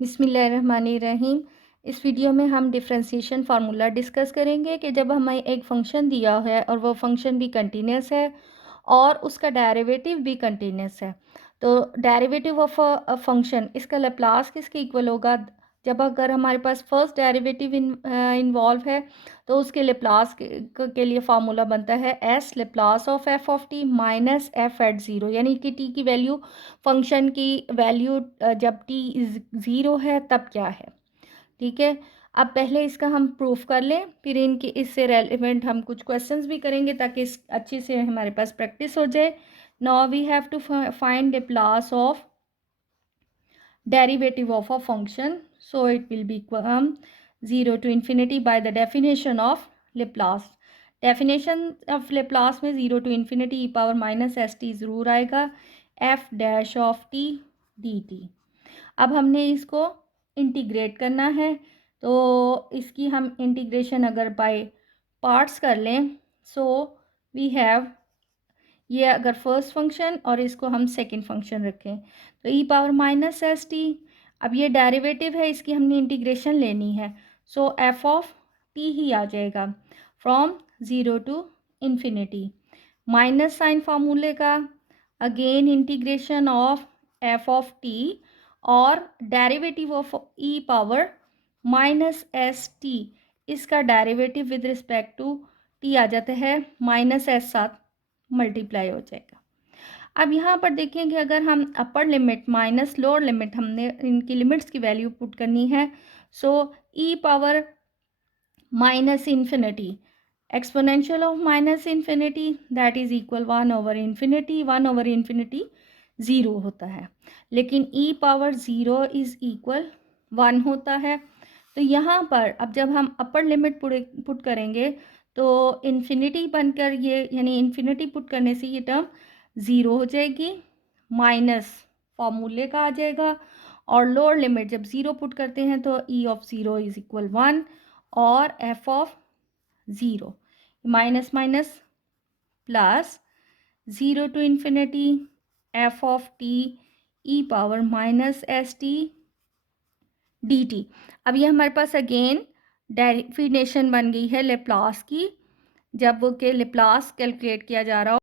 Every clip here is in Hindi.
बिस्मिल्लाहिर्रहमानिर्रहीम। इस वीडियो में हम डिफरेंशिएशन फार्मूला डिस्कस करेंगे कि जब हमें एक फ़ंक्शन दिया है और वो फ़ंक्शन भी कंटिन्यूस है और उसका डेरिवेटिव भी कंटिन्यूस है, तो डेरिवेटिव ऑफ अ फ़ंक्शन इसका लैप्लास किसके इक्वल होगा? जब अगर हमारे पास फर्स्ट डेरिवेटिव इन्वॉल्व है तो उसके लैप्लास के लिए फार्मूला बनता है s Laplace of f of t minus f at zero, यानी कि टी की वैल्यू फंक्शन की वैल्यू जब टी इज़ ज़ीरो है तब क्या है। ठीक है, अब पहले इसका हम प्रूफ कर लें, फिर इनकी इससे रेलिवेंट हम कुछ क्वेश्चंस भी करेंगे ताकि इस अच्छे से हमारे पास प्रैक्टिस हो जाए। Now we have to find the class of derivative of a function, so it will become 0 to infinity by the definition of Laplace. Definition of Laplace में 0 to infinity e power minus s T ज़रूर आएगा, f dash of T d t. अब हमने इसको इंटीग्रेट करना है, तो इसकी हम इंटीग्रेशन अगर बाय पार्ट्स कर लें, सो वी हैव ये अगर फर्स्ट फंक्शन और इसको हम सेकंड फंक्शन रखें तो e power minus s t. अब ये डेरिवेटिव है, इसकी हमने इंटीग्रेशन लेनी है, सो एफ ऑफ टी ही आ जाएगा from zero to infinity. Minus sign फार्मूले का, again integration of f of t और derivative of e power minus s t, इसका derivative with respect to t आ जाता है माइनस एस साथ मल्टीप्लाई हो जाएगा। अब यहाँ पर देखें कि अगर हम upper limit minus lower limit हमने इनकी लिमिट्स की वैल्यू पुट करनी है, so e power minus infinity exponential of minus infinity that is equal one by infinity zero होता है, लेकिन e power zero is equal 1 होता है। तो यहाँ पर अब जब हम अपर लिमिट पुट करेंगे तो इन्फिनिटी बनकर ये, यानी इन्फिनिटी पुट करने से ये टर्म ज़ीरो हो जाएगी, माइनस फॉर्मूले का आ जाएगा, और लोअर लिमिट जब ज़ीरो पुट करते हैं तो e of zero is equal 1 और f of zero minus minus plus 0 to infinity f of t e power minus s t d t. अब ये हमारे पास अगेन डेफिनेशन बन गई है लेप्लास की, जब वो के लेप्लास कैलकुलेट किया जा रहा हो।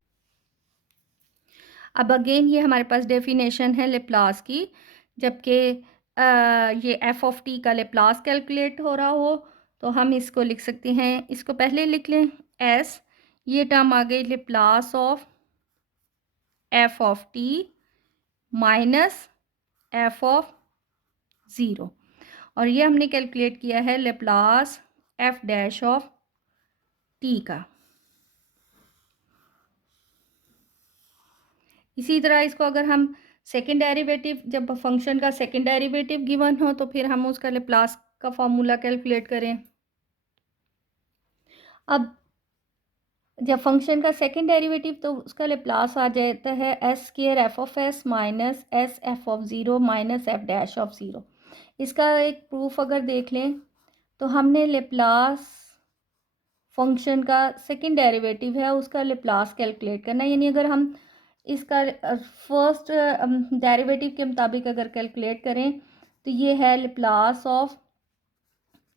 अब अगेन ये हमारे पास डेफिनेशन है लेप्लास की, जबकि ये एफ ऑफ टी का लेप्लास कैलकुलेट हो रहा हो, तो हम इसको लिख सकते हैं, इसको पहले लिख लें एस, ये टर्म आ गई Laplace of f of t minus f of zero, और ये हमने कैलकुलेट किया है Laplace F dash of t का। इसी तरह इसको अगर हम सेकेंड डेरिवेटिव, जब फंक्शन का सेकेंड डेरिवेटिव गिवन हो तो फिर हम उसका लेप्लास का फॉर्मूला कैलकुलेट करें। अब जब फंक्शन का सेकेंड डेरिवेटिव तो उसका लेप्लास आ जाता है s square F of S minus s F of zero minus f dash of zero. इसका एक प्रूफ अगर देख लें तो हमने लेप्लास फंक्शन का सेकेंड डेरिवेटिव है उसका लेप्लास कैलकुलेट करना है, यानी अगर हम इसका फर्स्ट डेरिवेटिव के मुताबिक अगर कैलकुलेट करें तो ये है Laplace of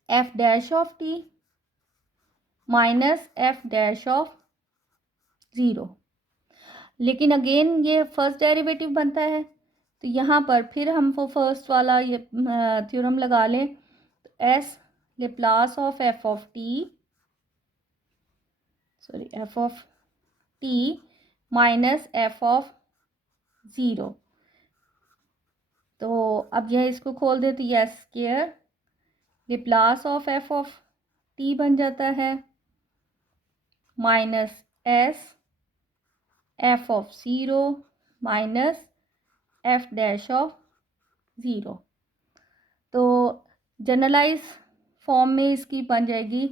f dash of t minus f dash of zero. लेकिन अगेन ये फर्स्ट डेरिवेटिव बनता है, तो यहाँ पर फिर हम वो फर्स्ट वाला ये थ्योरम लगा लें, तो S Laplace of f of T, sorry F of t minus f of zero. तो अब यह इसको खोल दे तो यह square Laplace of f of T बन जाता है minus s F of zero minus f dash of zero. तो जनरलाइज फॉर्म में इसकी बन जाएगी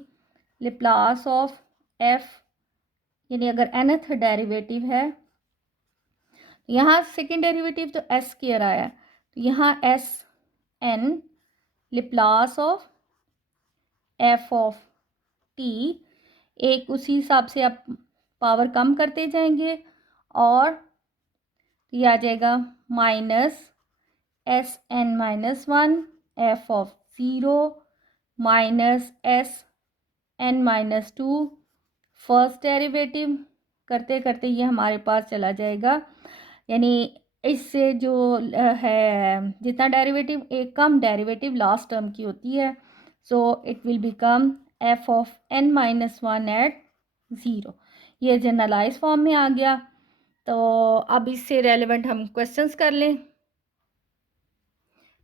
लेप्लास ऑफ एफ, यानी अगर nth डेरिवेटिव है, यहाँ सेकेंड डेरिवेटिव तो एस स्क्वायर आया, तो यहाँ s n Laplace of f of t, एक उसी हिसाब से आप पावर कम करते जाएंगे और ये आ जाएगा minus s n minus one f of 0 minus s n minus 2। First derivative करते करते ये हमारे पास चला जाएगा, यानी इससे जो है जितना डेरिवेटिव, एक कम डेरिवेटिव लास्ट टर्म की होती है, so it will become f of n minus 1 at 0। ये जनरलाइज फॉर्म में आ गया। तो अब इससे रेलेवेंट हम क्वेश्चंस कर लें।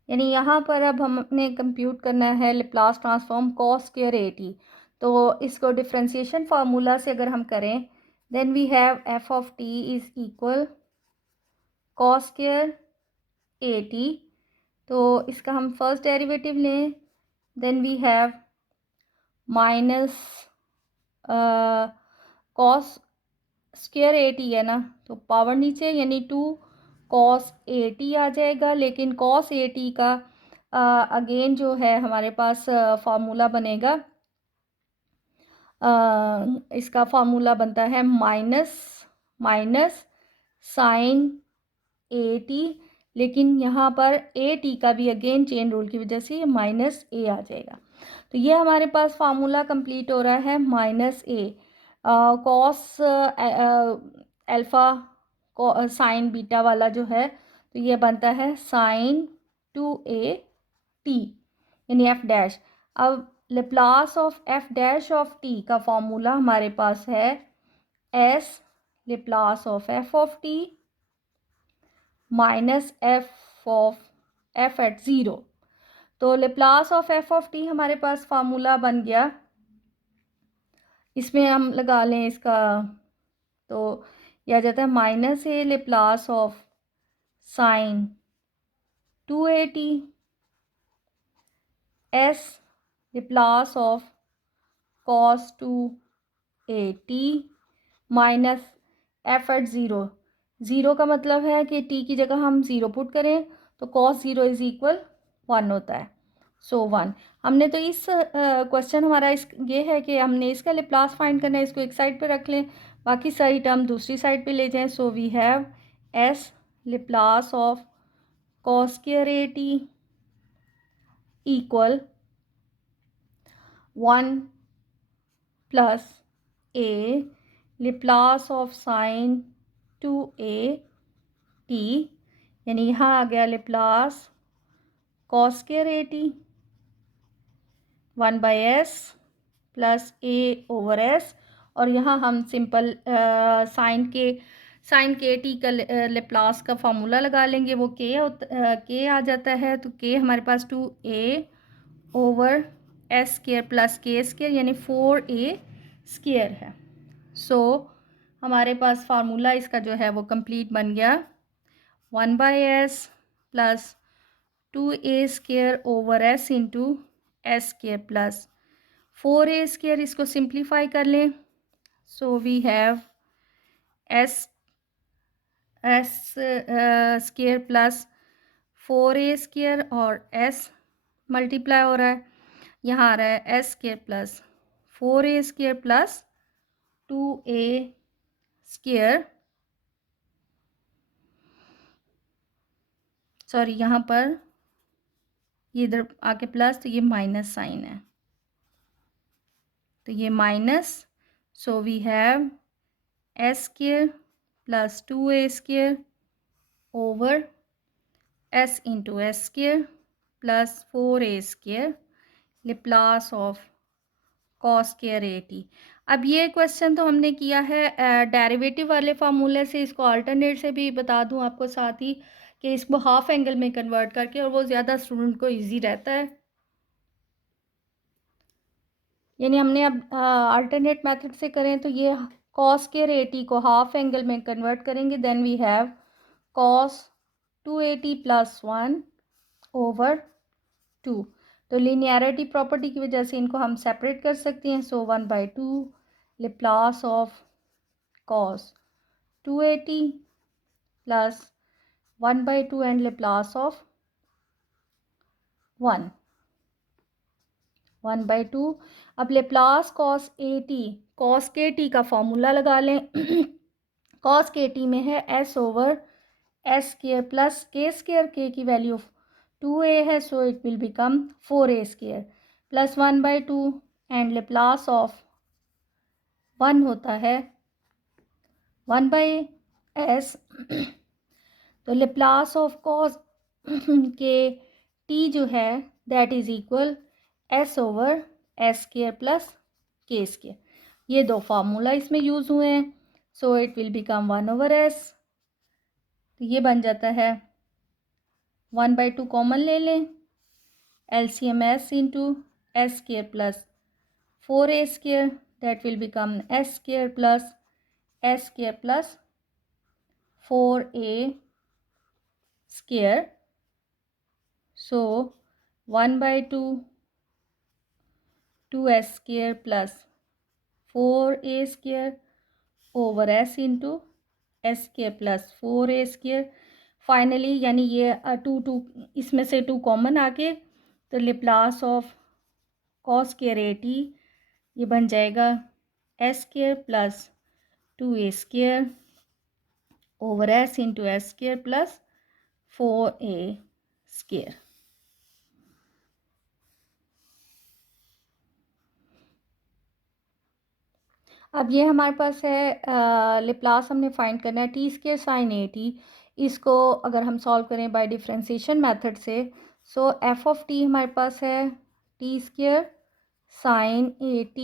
यानी यहाँ पर अब हमने कंप्यूट करना है Laplace transform cos square a t. तो इसको डिफरेंशिएशन फार्मूला से अगर हम करें, then we have f of t is equal cos square a t. तो इसका हम फर्स्ट डेरिवेटिव लें, then we have minus cos square a t है ना, तो पावर नीचे यानी 2 कॉस ए टी आ जाएगा। लेकिन कॉस ए टी का अगेन जो है हमारे पास फार्मूला बनेगा, इसका फार्मूला बनता है माइनस साइन ए टी। लेकिन यहाँ पर ए टी का भी अगेन चेन रूल की वजह से माइनस ए आ जाएगा। तो ये हमारे पास फार्मूला कंप्लीट हो रहा है minus a cos alpha sine beta वाला जो है, तो ये बनता है साइन 2a t यानी एफ डैश। अब Laplace of f dash of t का फॉर्मूला हमारे पास है s Laplace of t minus f of f at 0। तो Laplace of f of t हमारे पास फार्मूला बन गया। इसमें हम लगा लें इसका, तो यह आ जाता है minus a Laplace of sine 2a t s Laplace of cos 2a t minus f at 0। 0 का मतलब है कि t की जगह हम 0 पुट करें तो कॉस 0 इज इक्वल 1 होता है, सो 1। हमने तो इस क्वेश्चन हमारा इस ये है कि हमने इसका लेप्लास फाइंड करना है, इसको एक साइड पे रख लें, बाकी सारी टर्म दूसरी साइड पे ले जाएं। So we have s Laplace of cos square a t equal 1 plus a Laplace of sine 2a t, यानी यहाँ आ गया Laplace cos square a t 1 by s plus a over s. और यहाँ हम सिंपल साइन के टी का लेप्लास का फार्मूला लगा लेंगे, वो के आ जाता है। तो के हमारे पास 2a over s square plus के स्क्वायर यानी 4a स्क्वायर है। सो हमारे पास फार्मूला इसका जो है वो कंप्लीट बन गया 1 by s plus 2a square over s into s square plus 4a square. इसको सिंप्लीफाई कर लें, so we have s square plus 4a square और s मल्टीप्लाई हो रहा है, यहाँ आ रहा है s square plus 4a square plus 2a square, sorry यहाँ पर ये इधर आके प्लस, तो ये माइनस साइन है, तो ये minus. So we have s square plus 2a square over s into s square plus 4a square Laplace of cos square a t. अब ये क्वेश्चन तो हमने किया है डेरिवेटिव वाले फार्मूले से, इसको अल्टरनेट से भी बता दूं आपको साथ ही कि इसको हाफ एंगल में कन्वर्ट करके, और वो ज़्यादा स्टूडेंट को इजी रहता है। यानी हमने अब अल्टरनेट मेथड से करें तो ये कॉस स्क्वायर ए टी को हाफ एंगल में कन्वर्ट करेंगे, then we have cos 2a t plus 1 over 2। तो लिनियरिटी प्रॉपर्टी की वजह से इनको हम सेपरेट कर सकते हैं। सो 1 by 2 Laplace of cos 2a t plus 1 by 2 and Laplace of 1 by 2। अब Laplace cos a t, cos के टी का फॉर्मूला लगा लें। कॉस के टी में है s over s square plus के स्क्वायर, के की वैल्यू 2a है, so it will become 4a square plus 1/2 and Laplace of 1 होता है 1/s। तो लेप्लास ऑफ कॉस के t जो है that is equal s/s² plus k²। ये दो फार्मूला इसमें यूज़ हुए हैं, सो इट विल बिकम 1/s। तो ये बन जाता है 1/2 कॉमन ले लें, LCM s into s² plus 4a² that will become s² plus s² plus 4a²। So 1/2 2s² plus 4a² over s into s² plus 4a²। Finally यानी ये 2 इसमें से 2 कॉमन आके तो लेप्लास ऑफ cos² at ये बन जाएगा s² plus 2a² over s into s² plus 4a²। अब ये हमारे पास है लेप्लास हमने फाइंड करना है t² sin at। इसको अगर हम सॉल्व करें बाय डिफरेंशिएशन मेथड से, सो f ऑफ t हमारे पास है t² sin at।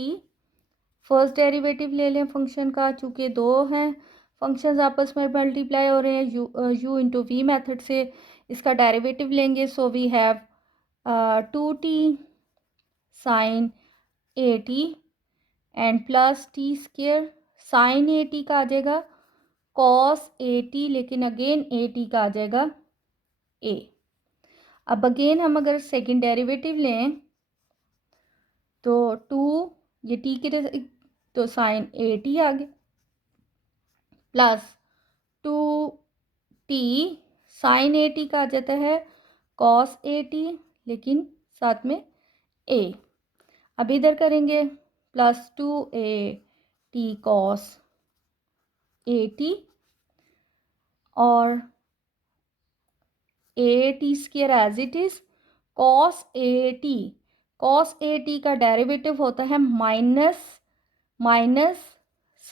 First derivative ले लें फंक्शन का, चूँकि दो हैं फंक्शंस आपस में मल्टीप्लाई हो रहे हैं u इंटू वी मेथड से इसका डेरिवेटिव लेंगे, so we have 2t sin at and plus t² sin at का आ जाएगा cos at, लेकिन अगेन at का आ जाएगा a। अब अगेन हम अगर सेकेंड डेरिवेटिव लें तो 2 ये t के तो sin at आ गया प्लस 2t sin at का आ जाता है cos at, लेकिन साथ में a। अब इधर करेंगे प्लस 2at cos at और at² as it is cos at का डेरिवेटिव होता है माइनस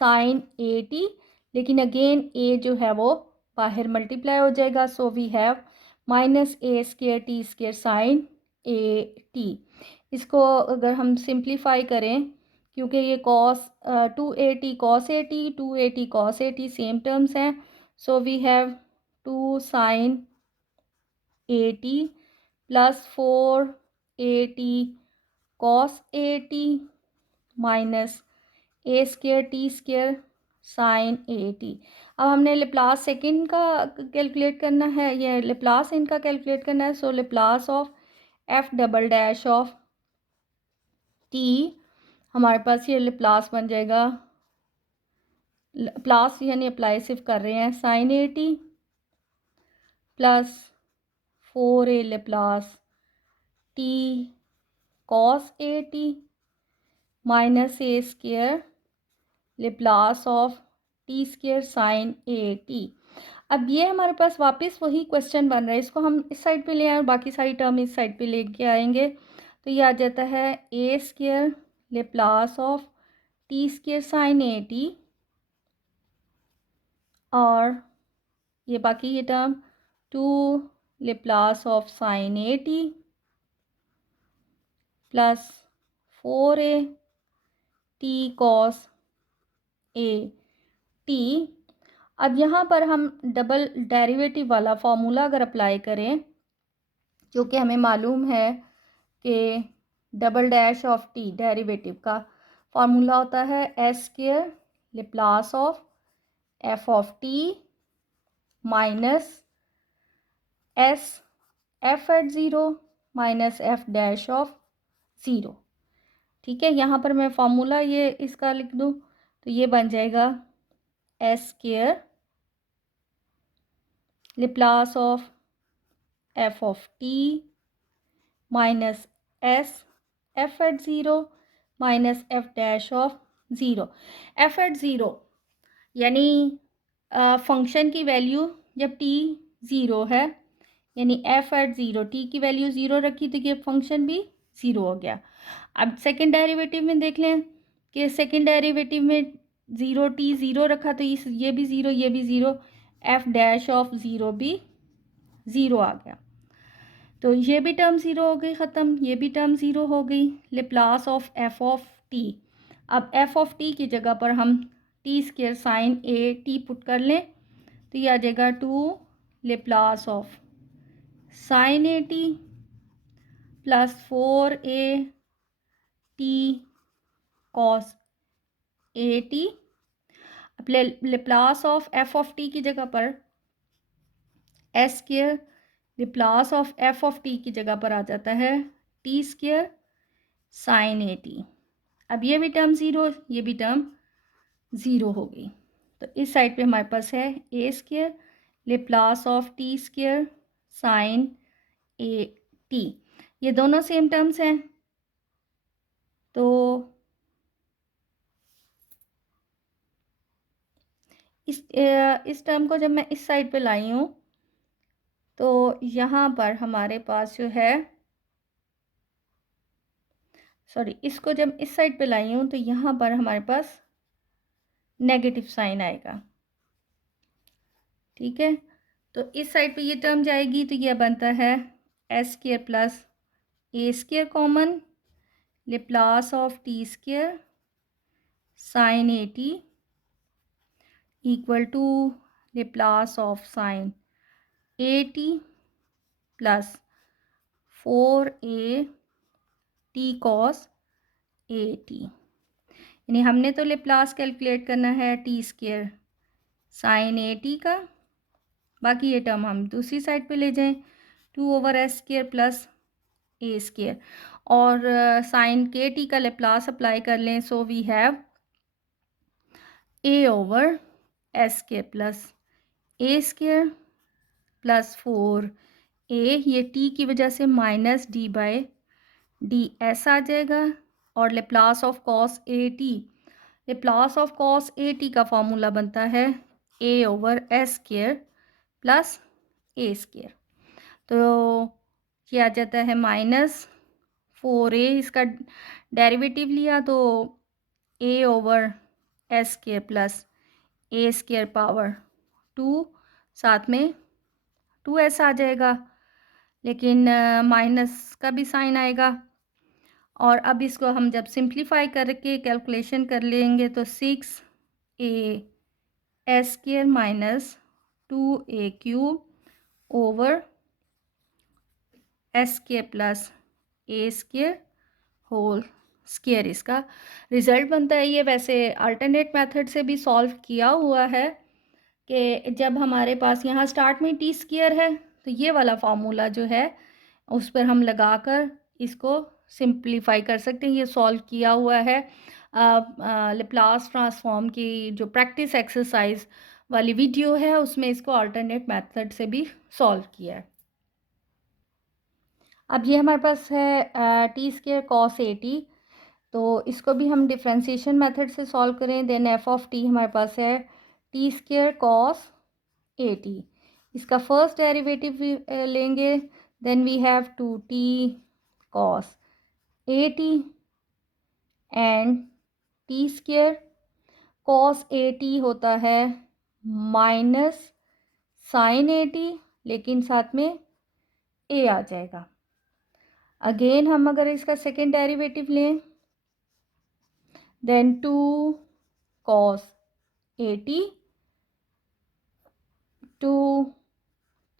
साइन at, लेकिन अगेन a जो है वो बाहर मल्टीप्लाई हो जाएगा, so we have -a² t² sine at। इसको अगर हम सिंप्लीफाई करें, क्योंकि ये cos 2at cos at 2at cos at same terms हैं, so we have 2 sin at plus 4at cos at minus a² t² sin at। अब हमने लेप्लास सेकंड का कैलकुलेट करना है, ये लेप्लास इनका कैलकुलेट करना है, so Laplace of f double dash of t हमारे पास ये लेप्लास बन जाएगा, प्लास यानी अप्लाई सिर्फ कर रहे हैं sin at plus 4a Laplace t cos at minus a² Laplace of t² sin at। अब ये हमारे पास वापस वही क्वेश्चन बन रहा है, इसको हम इस साइड पे ले आए और बाकी सारी टर्म इस साइड पे लेके आएंगे, तो ये आ जाता है a² Laplace of t² sin at और ये बाकी ये term 2 Laplace of sin at plus 4a t cos a t। अब यहाँ पर हम डबल डेरिवेटिव वाला फॉर्मूला अगर अप्लाई करें, जो कि हमें मालूम है कि double dash of t derivative का फॉर्मूला होता है s² लेप्लास ऑफ f ऑफ t minus s f at zero minus f dash of zero. ठीक है, यहाँ पर मैं फॉर्मूला ये इसका लिख दूँ तो ये बन जाएगा s² लेप्लास ऑफ f ऑफ t minus s f at zero minus f dash of zero. f at zero यानी फंक्शन की वैल्यू जब t ज़ीरो है, यानी एफ एट ज़ीरो, टी की वैल्यू ज़ीरो रखी तो ये फंक्शन भी ज़ीरो हो गया। अब सेकेंड डेरिवेटिव में देख लें कि सेकेंड डेरिवेटिव में ज़ीरो टी ज़ीरो रखा तो इस ये भी ज़ीरो, ये भी zero, F dash of zero भी ज़ीरो आ गया। तो ये भी टर्म ज़ीरो हो गई ख़त्म, ये भी टर्म ज़ीरो हो गई। Laplace of f of t, अब एफ ऑफ टी की जगह पर हम t square sine a t put कर लें तो ये आ जाएगा two Laplace of sine a t plus four a t cos a t. अब Laplace of f of t की जगह पर s square, Laplace of f of t की जगह पर आ जाता है t square sine a t. अब ये भी टर्म ज़ीरो, ये भी टर्म ज़ीरो हो गई। तो इस साइड पे हमारे पास है a square Laplace of t square sine a t, ये दोनों सेम टर्म्स हैं। तो इस टर्म को जब मैं इस साइड पे लाई हूँ तो यहाँ पर हमारे पास जो है, सॉरी, इसको जब इस साइड पे लाई हूँ तो यहाँ पर हमारे पास नेगेटिव साइन आएगा। ठीक है, तो इस साइड पे ये टर्म जाएगी तो ये बनता है s square plus a square common Laplace of t square sine a t equal to Laplace of sine a t plus four a t cos a t. यानी हमने तो लेप्लास कैलकुलेट करना है t square sine a t का, बाकी ये टर्म हम दूसरी साइड पे ले जाएं, two over s square plus a square, और साइन के टी का लेप्लास अप्लाई कर लें, so we have a over s square plus a square plus four a, ये टी की वजह से minus d by d s आ जाएगा, और Laplace of cos a t, Laplace of cos a t का फॉर्मूला बनता है a over s square plus a square. तो ये आ जाता है माइनस फोर ए, इसका डेरिवेटिव लिया तो a over s square plus a square power two, साथ में टू एस आ जाएगा, लेकिन माइनस का भी साइन आएगा। और अब इसको हम जब सिंप्लीफाई करके कैलकुलेशन कर लेंगे तो six a s square minus two a cube over s square plus a square whole square, इसका रिज़ल्ट बनता है। ये वैसे अल्टरनेट मेथड से भी सॉल्व किया हुआ है कि जब हमारे पास यहाँ स्टार्ट में टी स्क्वेयर है तो ये वाला फार्मूला जो है उस पर हम लगाकर इसको सिंप्लीफाई कर सकते हैं। ये सॉल्व किया हुआ है लेप्लास ट्रांसफॉर्म की जो प्रैक्टिस एक्सरसाइज वाली वीडियो है, उसमें इसको अल्टरनेट मेथड से भी सॉल्व किया है। अब ये हमारे पास है t square cos a t, तो इसको भी हम डिफ्रेंशिएशन मेथड से सॉल्व करें। देन एफ ऑफ टी हमारे पास है t square cos a t, इसका फर्स्ट डेरिवेटिव लेंगे, then we have two t cos a t and t square cos a t होता है माइनस साइन ए टी, लेकिन साथ में ए आ जाएगा। अगेन हम अगर इसका सेकेंड डेरिवेटिव लें, then two cos a t, two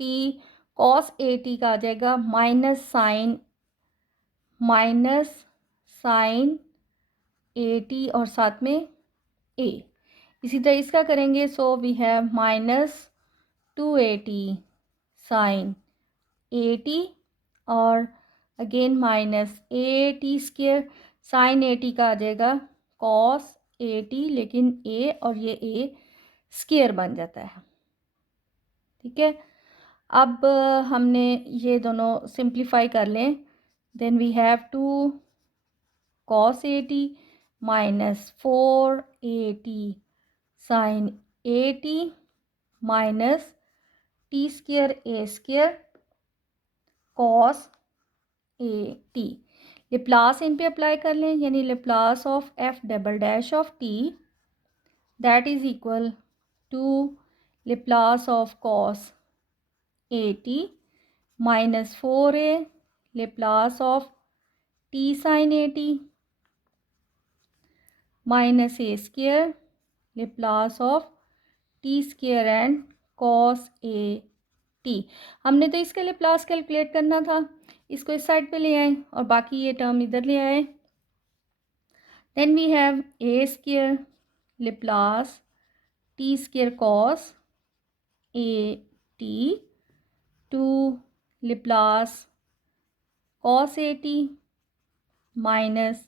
t cos a t का आ जाएगा माइनस साइन ए टी और साथ में ए। इसी तरह इसका करेंगे, so we have minus two a t sine a t और again minus a t square, sine a t का आ जाएगा कॉस ए टी, लेकिन ए और ये ए स्क्वेयर बन जाता है। ठीक है, अब हमने ये दोनों सिंप्लीफाई कर लें, then we have two cos a t minus four a t sine a t minus t square a square cos a t. Laplace इन पे अप्लाई कर लें, यानी Laplace of f double dash of t that is equal to Laplace of cos a t minus 4a Laplace of t sine a t minus a square Laplace of t square and cos a t. हमने तो इसके लेप्लास कैलकुलेट करना था, इसको इस साइड पे ले आए और बाकी ये टर्म इधर ले आए। Then we have a square Laplace t square cos a t two Laplace cos a t minus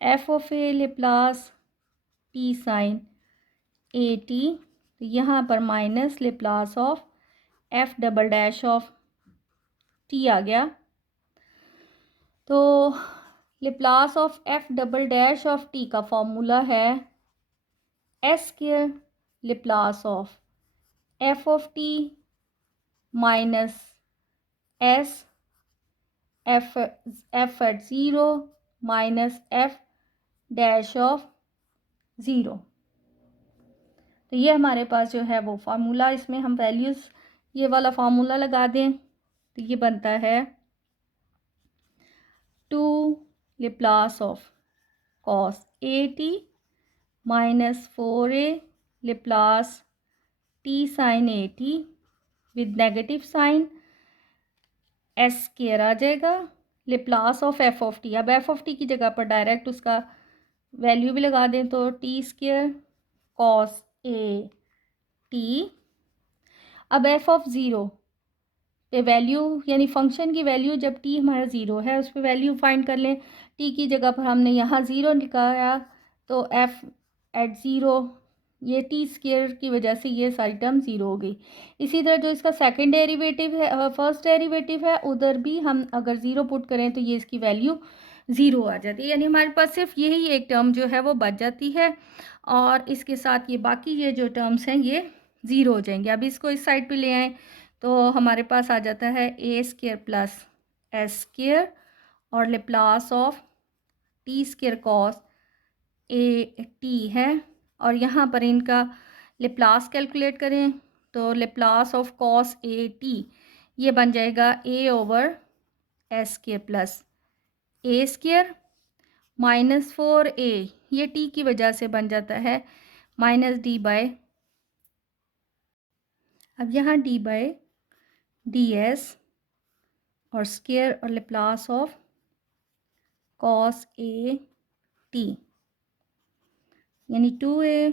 f of a Laplace t sine a t. तो यहाँ पर minus Laplace of f double dash of t आ गया। तो Laplace of f double dash of t का फॉर्मूला है s square Laplace of f of t minus s f at zero minus f dash of zero. तो ये हमारे पास जो है वो फार्मूला, इसमें हम वैल्यूज़ ये वाला फार्मूला लगा दें तो ये बनता है 2 Laplace of cos a t minus 4a Laplace t sine a t with negative sign s square आ जाएगा Laplace of f of t. अब एफ ऑफ टी की जगह पर डायरेक्ट उसका वैल्यू भी लगा दें तो T square cos a t. अब एफ ऑफ ज़ीरो पे वैल्यू, यानी फंक्शन की वैल्यू जब टी हमारा ज़ीरो है उस पर वैल्यू फाइंड कर लें। टी की जगह पर हमने यहाँ ज़ीरो लिखाया तो एफ एट ज़ीरो, ये टी स्क्वायर की वजह से ये सारी टर्म ज़ीरो हो गई। इसी तरह जो इसका सेकंड डेरिवेटिव है, फर्स्ट डेरिवेटिव है, उधर भी हम अगर ज़ीरो पुट करें तो ये इसकी वैल्यू ज़ीरो आ जाती है, यानी हमारे पास सिर्फ यही एक टर्म जो है वो बच जाती है और इसके साथ ये बाकी ये जो टर्म्स हैं ये ज़ीरो हो जाएंगे। अब इसको इस साइड पे ले आएँ तो हमारे पास आ जाता है ए स्क्वायर प्लस एस स्क्वायर और Laplace of t square cos a t है, और यहाँ पर इनका लेप्लास कैलकुलेट करें तो Laplace of cos a t ये बन जाएगा ए over s square plus a square minus 4a, ये टी की वजह से बन जाता है माइनस डी बाय, अब यहाँ डी बाय डी एस और स्क्वायर और Laplace of cos a t, यानी 2a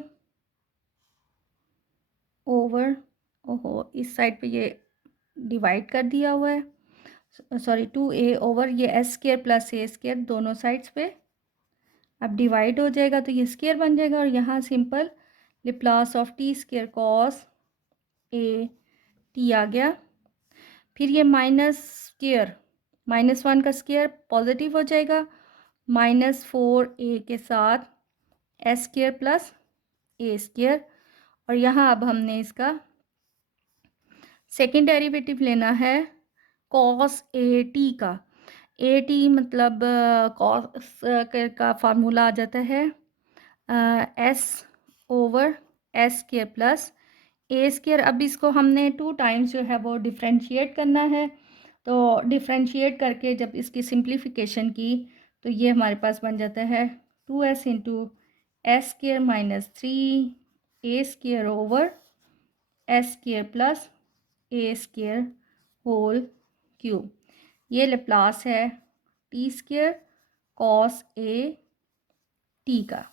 ओवर, ओहो इस साइड पे ये डिवाइड कर दिया हुआ है, सॉरी 2a ओवर ये S square plus a square दोनों साइड्स पे अब डिवाइड हो जाएगा तो ये स्क्वायर बन जाएगा और यहाँ simple Laplace of t square cos a t आ गया। फिर ये माइनस स्क्वायर, -1 का स्क्वायर पॉजिटिव हो जाएगा, -4a के साथ S square plus a square, और यहाँ अब हमने इसका सेकेंड डेरिवेटिव लेना है कॉस ए टी का। ए टी मतलब कॉस का फार्मूला आ जाता है s over s square plus a square. अब इसको हमने 2 टाइम्स जो है वो डिफ्रेंशिएट करना है, तो डिफ्रेंशिएट करके जब इसकी सिंप्लीफिकेशन की तो ये हमारे पास बन जाता है 2s into s square minus 3 a square over s square plus a square whole cube. ये लेप्लास है t square cos a t का।